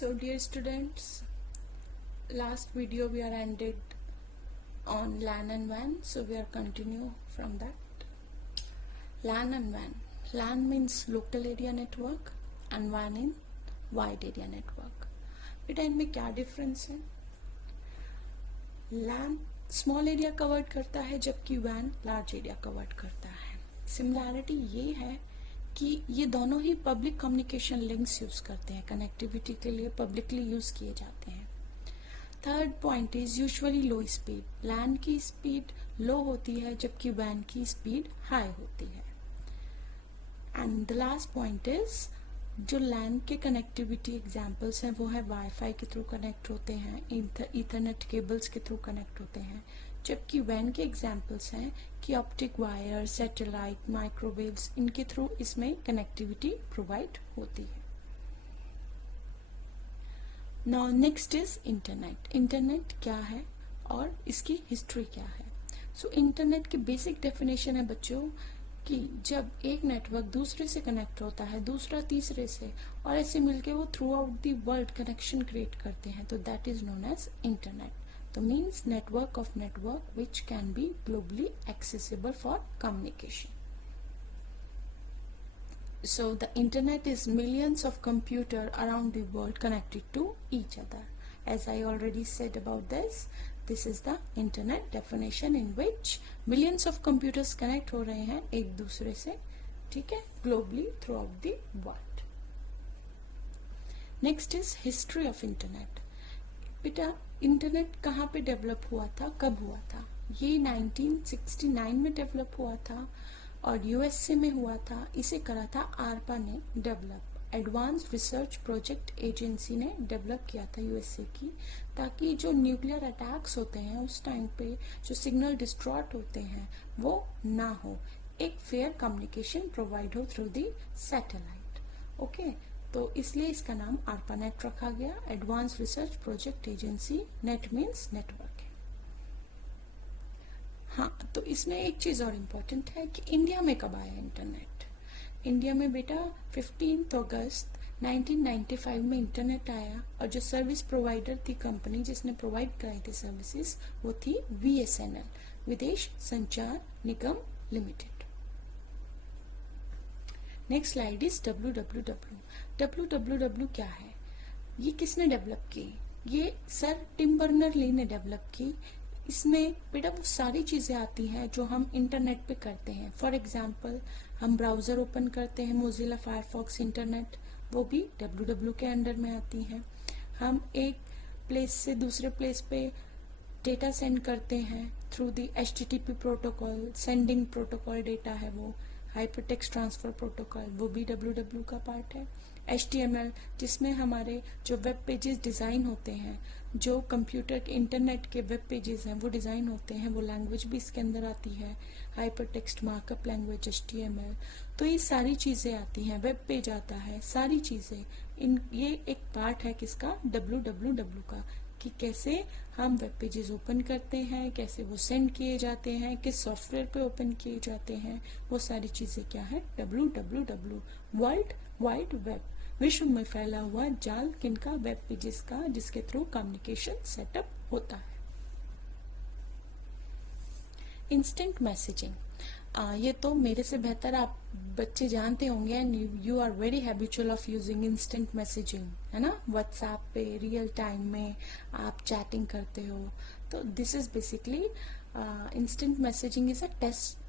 So dear students, last video we are ended on LAN and WAN, so we are continue from that. LAN and WAN. LAN means local area network and WAN in wide area network. बेटा इनमें क्या difference है? LAN small area covered करता है जबकि WAN large area covered करता है. Similarity ये है कि ये दोनों ही पब्लिक कम्युनिकेशन लिंक्स यूज करते हैं, कनेक्टिविटी के लिए पब्लिकली यूज किए जाते हैं. Third point is usually low speed. LAN की स्पीड लो होती है जबकि WAN की स्पीड हाई होती है. And the last point is जो लैन के कनेक्टिविटी एग्जांपल्स हैं वो है वाईफाई के थ्रू कनेक्ट होते हैं, ईथरनेट केबल्स के थ्रू कनेक्ट होते हैं, जबकि WAN के एग्जांपल्स हैं कि ऑप्टिक वायर, सैटेलाइट, माइक्रोवेव्स, इनके थ्रू इसमें कनेक्टिविटी प्रोवाइड होती है. Now next is internet. Internet क्या है और इसकी हिस्ट्री क्या है? सो इंटरनेट की बेसिक डेफिनेशन है बच्चों कि जब एक नेटवर्क दूसरे से कनेक्ट होता है, दूसरा तीसरे से, और ऐसे मिलके वो throughout the world connection create करते हैं, तो that is known as internet. तो means network of network which can be globally accessible for communication. So the internet is millions of computers around the world connected to each other. As I already said about this is the internet definition in which millions of computers connect हो रहे हैं एक दूसरे से, ठीक है, globally throughout the world. Next is history of internet. बेटा internet कहाँ पे डेवलप हुआ था, कब हुआ था? ये 1969 में डेवलप हुआ था और यूएसए में हुआ था. इसे करा था आरपा ने develop, advance research project agency ने डेवलप किया था यूएसए की, ताकि जो न्यूक्लियर अटैक्स होते हैं उस टाइम पे जो सिग्नल डिस्ट्रॉट होते हैं वो ना हो, एक फेयर कम्युनिकेशन प्रोवाइड हो थ्रू दी सैटेलाइट. ओके, तो इसलिए इसका नाम आरपा नेट रखा गया, advance research project agency. Net means network. हाँ, तो इसमें एक चीज और इम्पोर्टेंट है कि इंडिया में कब आया इंटरनेट. इंडिया में बेटा 15 अगस्त 1995 में इंटरनेट आया, और जो सर्विस प्रोवाइडर थी, कंपनी जिसने प्रोवाइड कराई थी सर्विसेज, वो थी VSNL, Videsh Sanchar Nigam limited. Next slide is www. www क्या है? ये किसने डेवलप की? ये सर टिम बर्नर-ली ने डेवलप की. इसमें बेटा वो सारी चीजें आती हैं जो हम इंटरनेट पे करते हैं. फॉर एग्जाम्पल हम ब्राउजर ओपन करते हैं, मोजिला फायरफॉक्स इंटरनेट, वो भी www के अंडर में आती हैं. हम एक प्लेस से दूसरे प्लेस पे डेटा सेंड करते हैं through the HTTP protocol, sending protocol data है वो. हाइपरटेक्स्ट ट्रांसफर प्रोटोकॉल, वो भी www का पार्ट है. HTML जिसमें हमारे जो वेब पेजेस डिजाइन होते हैं, जो कंप्यूटर के इंटरनेट के वेब पेजेस हैं वो डिजाइन होते हैं, वो लैंग्वेज भी इसके अंदर आती है, हाइपरटेक्स्ट मार्कअप लैंग्वेज HTML. तो ये सारी चीजें आती हैं, वेब पेज आता है, सारी चीजें ये एक पार्ट है किसका? www का, कि कैसे हम वेब पेजेस ओपन करते हैं, कैसे वो सेंड किए जाते हैं, किस सॉफ्टवेयर पे ओपन किए जाते हैं, वो सारी चीजें क्या है? www, वर्ल्ड वाइड वेब, विश्व में फैला हुआ जाल किनका? वेब पेजेस का, जिसके थ्रू कम्युनिकेशन सेटअप होता है. इंस्टेंट मैसेजिंग, ये तो मेरे से बेहतर आप बच्चे जानते होंगे, and you are very habitual of using instant messaging, है ना. व्हाट्सएप पे रियल टाइम में आप चैटिंग करते हो. तो this is basically instant messaging is a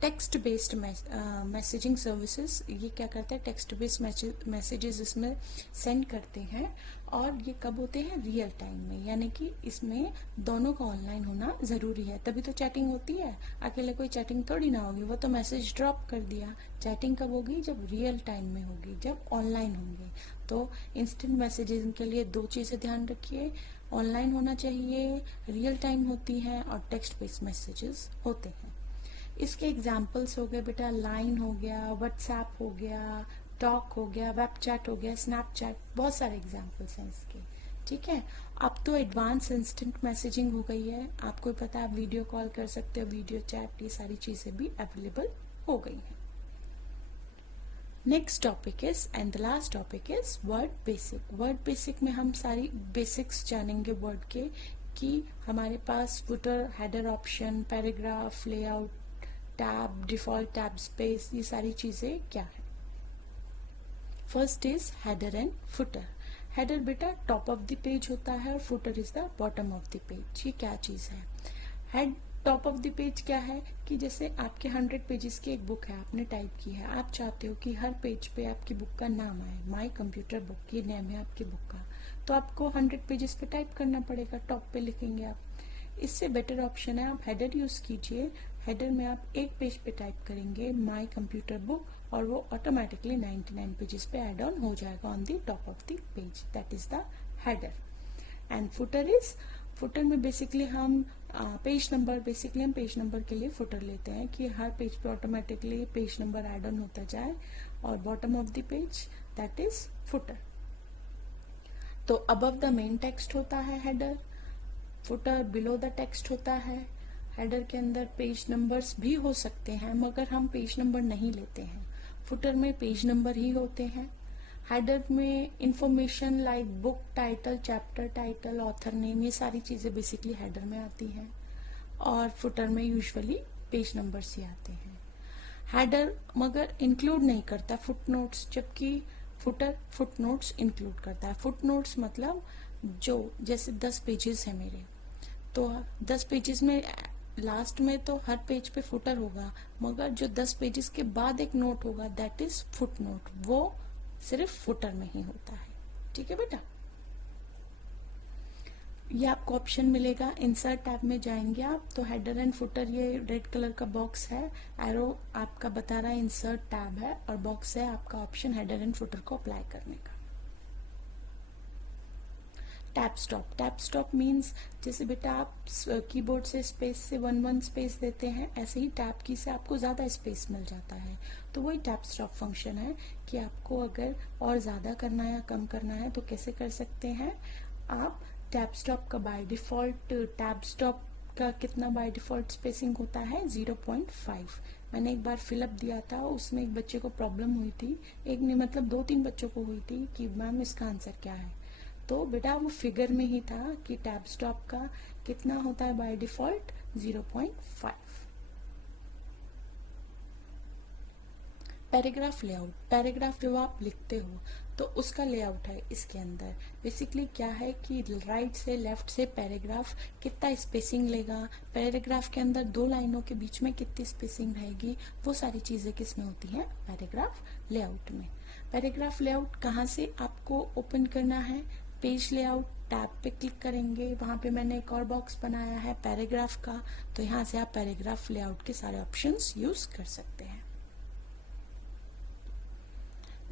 text based messaging services. ये क्या करता है? टेक्स्ट बेस्ड मैसेजेस इसमें सेंड करते हैं, और ये कब होते हैं? रियल टाइम में, यानी कि इसमें दोनों का ऑनलाइन होना जरूरी है, तभी तो चैटिंग होती है. अकेले कोई चैटिंग थोड़ी ना होगी, वो तो मैसेज ड्रॉप कर दिया. चैटिंग कब होगी? जब रियल टाइम में होगी, जब ऑनलाइन होंगे. तो इंस्टेंट मैसेजिंग के लिए दो चीजें ध्यान रखिए, ऑनलाइन होना चाहिए, रियल टाइम होती है, और टेक्स्ट बेस्ड मैसेजेस होते हैं. इसके एग्जाम्पल्स हो गए बेटा, लाइन हो गया, व्हाट्सएप हो गया, टॉक हो गया, वेब चैट हो गया, स्नैपचैट, बहुत सारे एग्जाम्पल्स हैं इसके. ठीक है, अब तो एडवांस इंस्टेंट मैसेजिंग हो गई है, आपको पता है आप वीडियो कॉल कर सकते हो, वीडियो चैट, ये सारी चीजें भी अवेलेबल हो गई हैं. Next topic is and the last topic is word basic. Word basic में हम सारी बेसिक्स जानेंगे वर्ड के, कि हमारे पास footer, header option, paragraph, layout, tab, default tab space, ये सारी चीजें क्या है। First is header and footer. Header बेटा टॉप ऑफ द पेज होता है और footer is the bottom of the page. ये क्या चीज है? Head top of the page क्या है कि जैसे आपके 100 पेजेस की एक बुक है, आपने टाइप की है, आप चाहते हो कि हर पेज पे आपकी बुक का नाम आए, माय कंप्यूटर बुक, ये नेम है आपकी बुक का, तो आपको 100 पेजेस पे टाइप करना पड़ेगा, टॉप पे लिखेंगे आप। इससे बेटर ऑप्शन है आप हेडर यूज कीजिए। हेडर में आप एक पेज पे टाइप करेंगे माय कंप्यूटर बुक और वो ऑटोमेटिकली 99 पेजेस पे एड ऑन हो जाएगा on the top of the page. That is the header. And footer is, footer में बेसिकली हम पेज नंबर, बेसिकली हम पेज नंबर के लिए फुटर लेते हैं कि हर पेज पे automatically page number add on होता जाए, और bottom of the page that is footer. तो अबव द मेन टेक्स्ट होता है header, footer below the text होता है। हेडर के अंदर पेज नंबर्स भी हो सकते हैं मगर हम पेज नंबर नहीं लेते हैं, फुटर में पेज नंबर ही होते हैं। हेडर में information like book title, chapter title, author name, ये सारी चीजें बेसिकली हेडर में आती हैं, और फुटर में यूजुअली पेज नंबर्स ही आते हैं। हेडर मगर इंक्लूड नहीं करता फुटनोट्स, जबकि फुटर फुटनोट्स इंक्लूड करता है। फुटनोट्स मतलब जो जैसे 10 पेजेस है मेरे, तो 10 पेजेस में लास्ट में तो हर पेज पे फुटर होगा, मगर जो 10 पेजेस के बाद एक नोट होगा दैट इज फुटनोट, वो सिर्फ फुटर में ही होता है। ठीक है बेटा, ये आपको ऑप्शन मिलेगा। इंसर्ट टैब में जाएंगे आप तो हेडर एंड फुटर, ये रेड कलर का बॉक्स है, एरो आपका बता रहा है इंसर्ट टैब है, और बॉक्स है आपका ऑप्शन हेडर एंड फुटर को अप्लाई करने का। Tab stop, tab stop means जैसे बेटा आप कीबोर्ड से स्पेस से 1 स्पेस देते हैं, ऐसे ही टैब की से आपको ज्यादा स्पेस मिल जाता है, तो वही टैब स्टॉप फंक्शन है कि आपको अगर और ज्यादा करना है या कम करना है तो कैसे कर सकते हैं आप। टैब स्टॉप का बाय डिफॉल्ट, टैब स्टॉप का कितना बाय डिफॉल्ट स्पेसिंग होता है 0.5। मैंने एक बार फिलअप दिया था, उसमें एक बच्चे को प्रॉब्लम हुई थी, एक नहीं मतलब 2-3 बच्चों को हुई थी कि मैम इसका आंसर क्या है, तो बेटा वो फिगर में ही था कि टैब स्टॉप का कितना होता है by default 0.5। Paragraph layout, paragraph जो आप लिखते हो तो उसका लेआउट है इसके अंदर। बेसिकली क्या है कि राइट से लेफ्ट से पैराग्राफ कितना स्पेसिंग लेगा, पैराग्राफ के अंदर 2 लाइनों के बीच में कितनी स्पेसिंग रहेगी, वो सारी चीजें किसमें होती हैं, पैराग्राफ लेआउट में। पैराग्राफ लेआउट कहाँ से आपको ओपन करना है, पेज लेआउट टैब पे क्लिक करेंगे, वहां पे मैंने एक और बॉक्स बनाया है पैराग्राफ का, तो यहाँ से आप पैराग्राफ लेआउट के सारे ऑप्शंस यूज कर सकते हैं।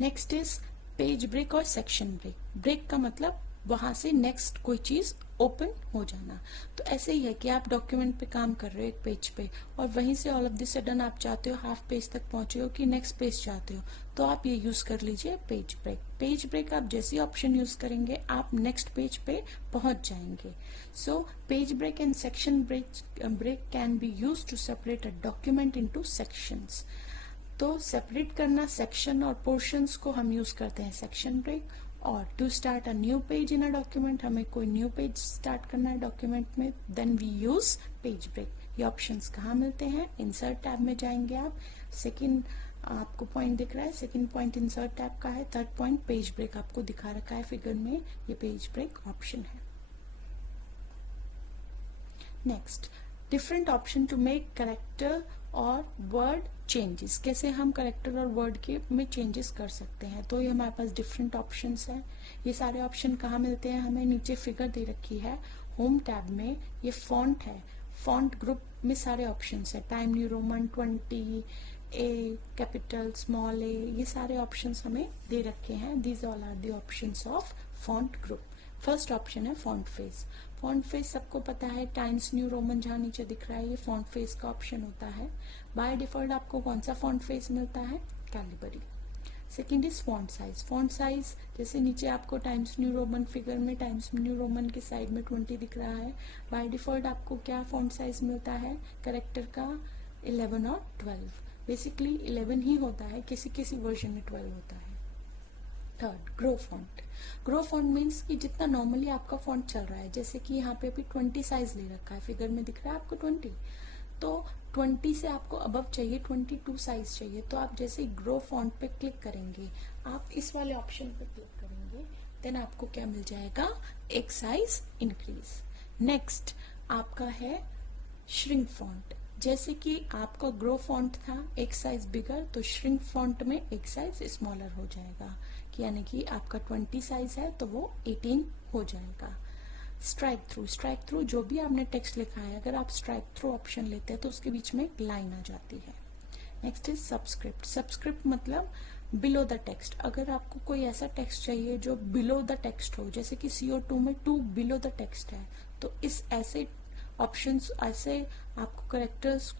नेक्स्ट इज पेज ब्रेक और सेक्शन ब्रेक। ब्रेक का मतलब वहां से नेक्स्ट कोई चीज ओपन हो जाना, तो ऐसे ही है कि आप डॉक्यूमेंट पे काम कर रहे हो एक पेज पे, और वहीं से ऑल ऑफ द सडन आप चाहते हो हाफ पेज तक पहुंचे हो कि नेक्स्ट पेज चाहते हो, तो आप ये यूज कर लीजिए पेज ब्रेक। पेज ब्रेक आप जैसे ऑप्शन यूज करेंगे आप नेक्स्ट पेज पे पहुंच जाएंगे। So page break and section break can be use to separate a document into sections. तो सेपरेट करना सेक्शन और पोर्शंस को हम यूज करते हैं सेक्शन ब्रेक, और to start a new page in a document, हमें कोई न्यू पेज स्टार्ट करना है डॉक्यूमेंट में, then we use page break. ये ऑप्शंस कहाँ मिलते हैं, इंसर्ट टैब में जाएंगे आप, सेकंड आपको पॉइंट दिख रहा है, सेकंड पॉइंट इंसर्ट टैब का है, थर्ड पॉइंट पेज ब्रेक आपको दिखा रखा है फिगर में, ये पेज ब्रेक ऑप्शन है। Next, different option to make character और वर्ड चेंजेस, कैसे हम कैरेक्टर और वर्ड के में चेंजेस कर सकते हैं, तो ये हमारे पास डिफरेंट ऑप्शंस हैं। ये सारे ऑप्शन कहाँ मिलते हैं, हमें नीचे फिगर दे रखी है होम टैब में, ये फॉन्ट है, फॉन्ट ग्रुप में सारे ऑप्शंस है, time new roman 20, A capital small A, ये सारे ऑप्शंस हमें दे रखे हैं। These all are the options of font group. First option है फॉन्ट फेस। फॉन्ट फेस सबको पता है, टाइम्स न्यू रोमन जहाँ नीचे दिख रहा है ये फॉन्ट फेस का ऑप्शन होता है। बाय डिफॉल्ट आपको कौन सा फॉन्ट फेस मिलता है, Calibri. Second is font size. Font size जैसे नीचे आपको टाइम्स न्यू रोमन फिगर में टाइम्स न्यू रोमन के साइड में 20 दिख रहा है, बाय डिफॉल्ट आपको क्या फॉन्ट साइज मिलता है कैरेक्टर का, 11 और 12। बेसिकली 11 ही होता है, किसी किसी वर्जन में 12 होता है। Third, grow font. Grow font means कि जितना नॉर्मली आपका फॉन्ट चल रहा है, जैसे कि यहाँ पे अभी 20 साइज ले रखा है, फिगर में दिख रहा है आपको 20, तो 20 से आपको अबव चाहिए, 22 साइज चाहिए, तो आप जैसे ग्रो फॉन्ट पे क्लिक करेंगे, आप इस वाले ऑप्शन पे क्लिक करेंगे, देन आपको क्या मिल जाएगा, एक साइज इंक्रीज। नेक्स्ट आपका है श्रिंक फॉन्ट। जैसे कि आपका ग्रो फॉन्ट था एक साइज बिगर, तो श्रिंक फॉन्ट में एक साइज स्मॉलर हो जाएगा, यानी कि आपका 20 साइज है तो वो 18 हो जाएगा। स्ट्राइक थ्रू, स्ट्राइक थ्रू जो भी आपने टेक्स्ट लिखा है, अगर आप स्ट्राइक थ्रू ऑप्शन लेते हैं तो उसके बीच में एक लाइन आ जाती है। Next is subscript. सबस्क्रिप्ट मतलब बिलो द टेक्स्ट। अगर आपको कोई ऐसा टेक्स्ट चाहिए जो बिलो द टेक्स्ट हो, जैसे कि CO2 में 2 बिलो द टेक्स्ट है, तो इस ऐसे ऑप्शंस, ऐसे आपको करेक्टर्स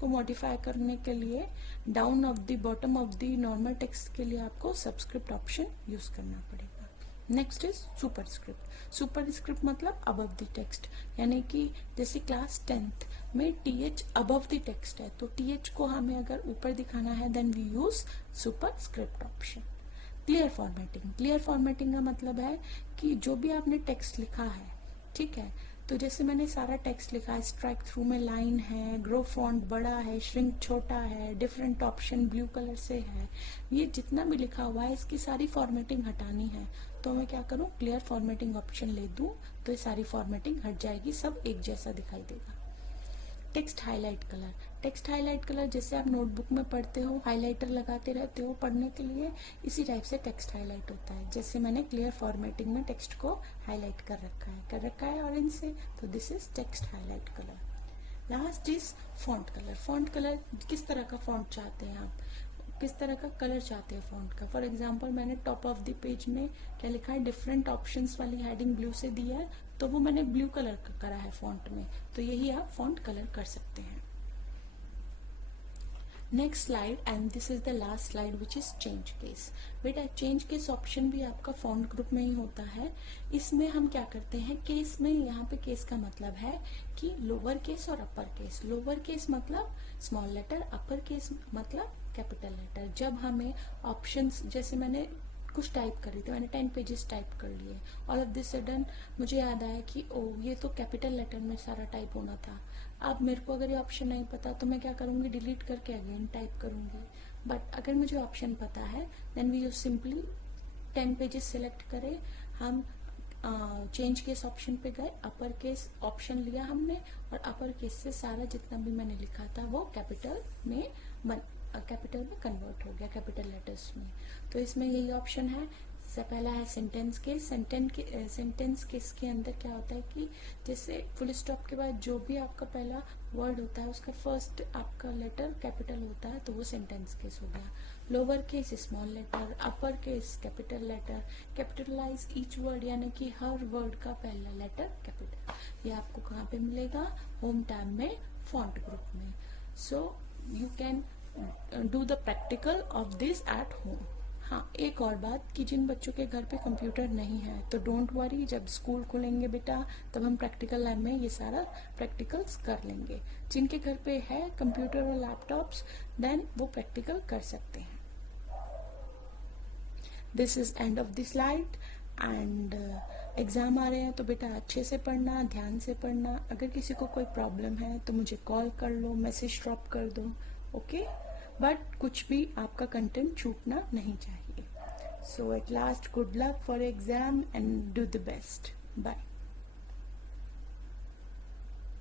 को मॉडिफाई करने के लिए down of the bottom of the normal text के लिए आपको सबस्क्रिप्ट ऑप्शन यूज करना पड़ेगा। Next is superscript. सुपरस्क्रिप्ट मतलब अबव द टेक्स्ट, यानी कि जैसे क्लास 10th में TH अबव द टेक्स्ट है, तो TH को हमें अगर ऊपर दिखाना है then we use superscript option. Clear formatting. Clear formatting का मतलब है कि जो भी आपने टेक्स्ट लिखा है, ठीक है, तो जैसे मैंने सारा टेक्स्ट लिखा है, स्ट्राइक थ्रू में लाइन है, ग्रो फॉन्ट बड़ा है, श्रिंक छोटा है, डिफरेंट ऑप्शन ब्लू कलर से है, ये जितना भी लिखा हुआ है इसकी सारी फॉर्मेटिंग हटानी है, तो मैं क्या करूं, क्लियर फॉर्मेटिंग ऑप्शन ले दूं, तो ये सारी फॉर्मेटिंग हट जाएगी, सब एक जैसा दिखाई देगा। Text highlight colour. Text highlight colour जैसे आप नोटबुक में पढ़ते हो, हाइलाइटर लगाते रहते हो पढ़ने के लिए, इसी टाइप से टेक्स्ट हाईलाइट होता है। जैसे मैंने क्लियर फॉर्मेटिंग में टेक्स्ट को हाईलाइट कर रखा है ऑरेंज से, तो this is text highlight colour. Last is font colour. Font colour किस तरह का फॉन्ट चाहते हैं आप, किस तरह का कलर चाहते हैं फॉन्ट का। फॉर एग्जांपल मैंने टॉप ऑफ द पेज में क्या लिखा है, डिफरेंट ऑप्शंस वाली हेडिंग ब्लू से दिया है, तो वो मैंने ब्लू कलर का करा है फॉन्ट में, तो यही आप फॉन्ट कलर कर सकते हैं। Next slide, and this is the last slide which is change case. बेटा चेंज केस ऑप्शन भी आपका फॉन्ट ग्रुप में ही होता है। इसमें हम क्या करते हैं, केस में, यहाँ पे केस का मतलब है कि लोअर केस और अपर केस। लोअर केस मतलब स्मॉल लेटर, अपर केस मतलब कैपिटल लेटर। जब हमें ऑप्शंस, जैसे मैंने कुछ टाइप कर रही थी, मैंने 10 पेजेस टाइप कर लिए, ऑल ऑफ दिस सडन मुझे याद आया कि ओ ये तो कैपिटल लेटर में सारा टाइप होना था। अब मेरे को अगर ये ऑप्शन नहीं पता तो मैं क्या करूंगी, डिलीट करके अगेन टाइप करूंगी। बट अगर मुझे ऑप्शन पता है then we use simply 10 pages select करे, हम चेंज केस ऑप्शन पे गए, अपर केस ऑप्शन लिया हमने, और अपर केस से सारा जितना भी मैंने लिखा था वो कैपिटल में कन्वर्ट हो गया, कैपिटल लेटर्स में। तो इसमें यही ऑप्शन है। पहला है सेंटेंस केस। सेंटेंस केस के अंदर क्या होता है कि जैसे फुल स्टॉप के बाद जो भी आपका पहला वर्ड होता है उसका फर्स्ट आपका लेटर कैपिटल होता है, तो वो सेंटेंस केस हो गया। Lower case small letter, upper case capital letter, capitalize each word, यानी कि हर वर्ड का पहला लेटर कैपिटल। ये आपको कहाँ पे मिलेगा, होम टैब में, फॉन्ट ग्रुप में। So you can do the practical of this at home. हाँ, एक और बात कि जिन बच्चों के घर पे कंप्यूटर नहीं है तो डोंट वरी, जब स्कूल खुलेंगे बेटा तब हम प्रैक्टिकल लैब में ये सारा प्रैक्टिकल्स कर लेंगे। जिनके घर पे है कंप्यूटर और लैपटॉप्स देन वो प्रैक्टिकल कर सकते हैं। This is end of the slide. And exam आ रहे हैं तो बेटा अच्छे से पढ़ना, ध्यान से पढ़ना। अगर किसी को कोई प्रॉब्लम है तो मुझे कॉल कर लो, मैसेज ड्रॉप कर दो, ओके। बट कुछ भी आपका कंटेंट छूटना नहीं चाहिए। So at last good luck for exam and do the best. Bye.